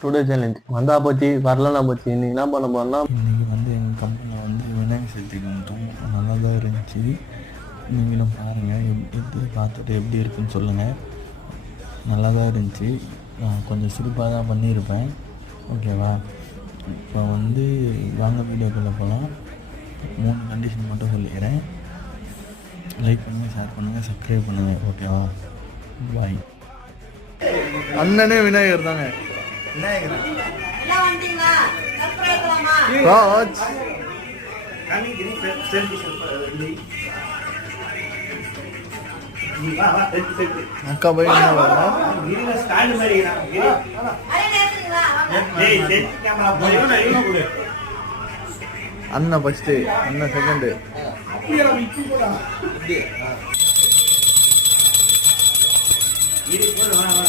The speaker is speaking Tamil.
டுடே சேலஞ்ச் வந்தா போச்சு வரலன்னா போச்சு. இன்னைக்கு என்ன பண்ண போறோம்னா இன்றைக்கி வந்து எங்கள் கம்பெனியில் வந்து விநாயகர் சதுர்த்திக்கு வந்துட்டோம். நல்லா தான் இருந்துச்சு. நீங்களும் பாருங்கள், எப்படி பார்த்துட்டு எப்படி இருக்குன்னு சொல்லுங்கள். நல்லா தான் இருந்துச்சு. நான் கொஞ்சம் சிறப்பாக தான் பண்ணியிருப்பேன். ஓகேவா? இப்போ வந்து வாங்க வீடியோக்குள்ளே போகலாம். 3 கண்டிஷன் மட்டும் சொல்லிக்கிறேன். லைக் பண்ணுங்கள், ஷேர் பண்ணுங்கள், சப்ஸ்கிரைப் பண்ணுங்கள். ஓகேவா? பாய். அண்ணனே விநாயகர் தாங்க. ராஜ் அக்கா போய் என்ன வரணும்? அண்ணன் ஃபர்ஸ்ட், அண்ணன் செகண்ட். இது போடு வா வா